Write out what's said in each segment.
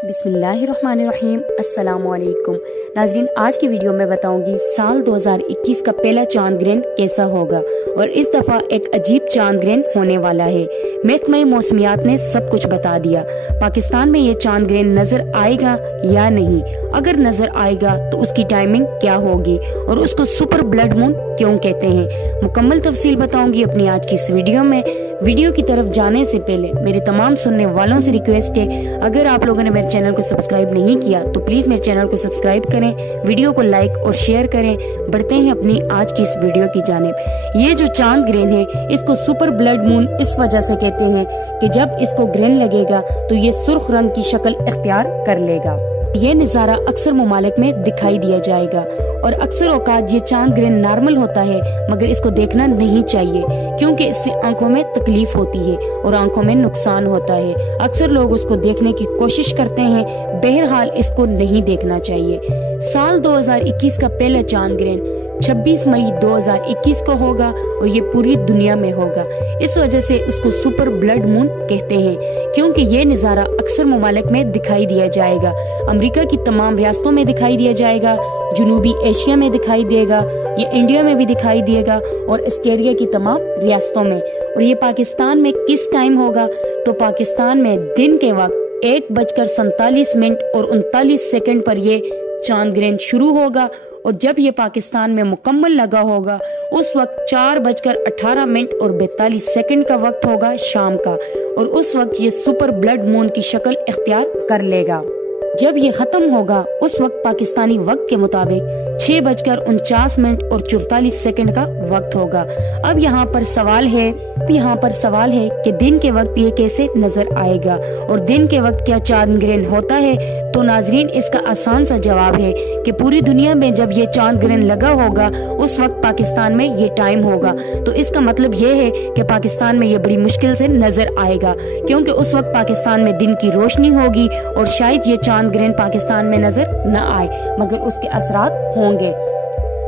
बिस्मिल्लाहिर्रहमानिर्रहीम। अस्सलामुअलैकुम नाज़रीन, आज की वीडियो में बताऊंगी साल 2021 का पहला चांद ग्रहण कैसा होगा और इस दफ़ा एक अजीब चांद ग्रहण होने वाला है। महकमा मौसमियात ने सब कुछ बता दिया। पाकिस्तान में ये चांद ग्रहण नज़र आएगा या नहीं, अगर नज़र आएगा तो उसकी टाइमिंग क्या होगी और उसको सुपर ब्लड मून क्यों कहते हैं, मुकम्मल तफसील बताऊंगी अपनी आज की इस वीडियो में। वीडियो की तरफ जाने से पहले मेरे तमाम सुनने वालों से रिक्वेस्ट है, अगर आप लोगों ने मेरे चैनल को सब्सक्राइब नहीं किया तो प्लीज मेरे चैनल को सब्सक्राइब करें, वीडियो को लाइक और शेयर करें। बढ़ते हैं अपनी आज की इस वीडियो की जानिब। ये जो चांद ग्रहण है इसको सुपर ब्लड मून इस वजह से कहते हैं कि जब इसको ग्रहण लगेगा तो ये सुर्ख रंग की शक्ल इख्तियार कर लेगा। ये नज़ारा अक्सर ममालिक में दिखाई दिया जाएगा और अक्सर औकात ये चांद ग्रहण नॉर्मल होता है, मगर इसको देखना नहीं चाहिए क्योंकि इससे आंखों में तकलीफ होती है और आंखों में नुकसान होता है। अक्सर लोग उसको देखने की कोशिश करते हैं, बहरहाल इसको नहीं देखना चाहिए। साल 2021 का पहला चांद ग्रहण 26 मई 2021 को होगा और ये पूरी दुनिया में होगा। इस वजह से उसको सुपर ब्लड मून कहते हैं क्योंकि ये नज़ारा अक्सर ममालिक में दिखाई दिया जाएगा। अमेरिका की तमाम रियासतों में दिखाई दिया जाएगा, जनूबी एशिया में दिखाई देगा, ये इंडिया में भी दिखाई देगा और ऑस्ट्रेलिया की तमाम रियासतों में। और ये पाकिस्तान में किस टाइम होगा, तो पाकिस्तान में दिन के वक्त 1:47 और 39 सेकंड पर ये चांद ग्रहण शुरू होगा और जब ये पाकिस्तान में मुकम्मल लगा होगा उस वक्त 4:18 और 42 सेकंड का वक्त होगा शाम का, और उस वक्त ये सुपर ब्लड मून की शक्ल इख्तियार कर लेगा। जब ये खत्म होगा उस वक्त पाकिस्तानी वक्त के मुताबिक 6:49 और 44 सेकंड का वक्त होगा। अब यहाँ पर सवाल है कि दिन के वक्त ये कैसे नजर आएगा और दिन के वक्त क्या चांद ग्रहण होता है। तो नाजरीन, इसका आसान सा जवाब है कि पूरी दुनिया में जब ये चांद ग्रहण लगा होगा उस वक्त पाकिस्तान में ये टाइम होगा। तो इसका मतलब ये है कि पाकिस्तान में ये बड़ी मुश्किल से नजर आएगा क्योंकि उस वक्त पाकिस्तान में दिन की रोशनी होगी और शायद ये चांद ग्रहण पाकिस्तान में नजर न आए मगर उसके असरात होंगे।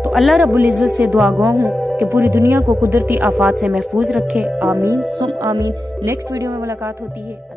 तो अल्लाह रब्बुल इज़्ज़त से दुआ गो हूँ कि पूरी दुनिया को कुदरती आफात से महफूज रखे। आमीन सुम आमीन। नेक्स्ट वीडियो में मुलाकात होती है।